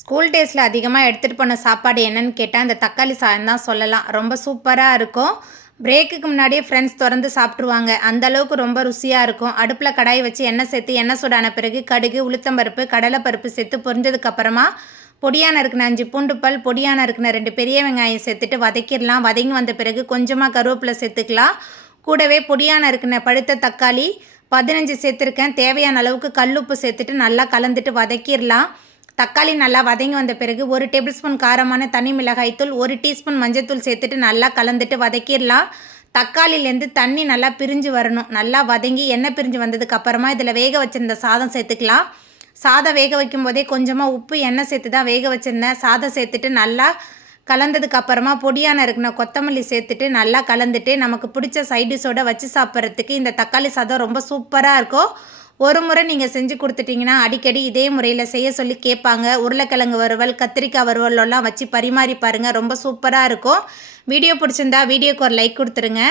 School டேஸில் அதிகமாக எடுத்துகிட்டு போன சாப்பாடு என்னன்னு கேட்டால் அந்த தக்காளி சாதம் தான் சொல்லலாம். ரொம்ப சூப்பராக இருக்கும். பிரேக்குக்கு முன்னாடியே ஃப்ரெண்ட்ஸ் திறந்து சாப்பிட்ருவாங்க. அந்த அளவுக்கு ரொம்ப ருசியாக இருக்கும். அடுப்பில் கடாய் வச்சு எண்ணெய் சேர்த்து எண்ணெய் சூடான பிறகு கடுகு, உளுத்தம்பருப்பு, கடலைப்பருப்பு சேர்த்து பொரிஞ்சதுக்கப்புறமா பொடியாக நறுக்கின 5 பூண்டு பல், பொடியாக நறுக்கின 2 பெரிய வெங்காயம் சேர்த்துட்டு வதக்கிடலாம். வதங்கி வந்த பிறகு கொஞ்சமாக கருவேப்பிலை சேர்த்துக்கலாம். கூடவே பொடியாக நறுக்கின பழுத்த தக்காளி 15 சேர்த்துருக்கேன். தேவையான அளவுக்கு கல்லுப்பு சேர்த்துட்டு நல்லா கலந்துட்டு வதக்கிடலாம். தக்காளி நல்லா வதங்கி வந்த பிறகு 1 டேபிள் ஸ்பூன் காரமான தனி மிளகாய்த்தூள், 1 டீஸ்பூன் மஞ்சள்தூள் சேர்த்துட்டு நல்லா கலந்துட்டு வதக்கிடலாம். தக்காளிலேருந்து தண்ணி நல்லா பிரிஞ்சு வரணும். நல்லா வதங்கி எண்ணெய் பிரிஞ்சு வந்ததுக்கு அப்புறமா இதில் வேக வச்சுருந்த சாதம் சேர்த்துக்கலாம். சாதம் வேக வைக்கும் போதே கொஞ்சமாக உப்பு, எண்ணெய் சேர்த்து தான் வேக வச்சுருந்தேன். சாதம் சேர்த்துட்டு நல்லா கலந்ததுக்கு அப்புறமா பொடியான நறுக்கின கொத்தமல்லி சேர்த்துட்டு நல்லா கலந்துட்டு நமக்கு பிடிச்ச சைடிஷோட வச்சு சாப்பிட்றதுக்கு இந்த தக்காளி சாதம் ரொம்ப சூப்பராக இருக்கும். ஒரு முறை நீங்கள் செஞ்சு கொடுத்துட்டிங்கன்னா அடிக்கடி இதே முறையில் செய்ய சொல்லி கேட்பாங்க. உருளைக்கிழங்கு வறுவல், கத்திரிக்காய் வறுவலெல்லாம் வச்சு பரிமாறி பாருங்கள். ரொம்ப சூப்பராக இருக்கும். வீடியோ பிடிச்சிருந்தா வீடியோக்கு ஒரு லைக் கொடுத்துருங்க.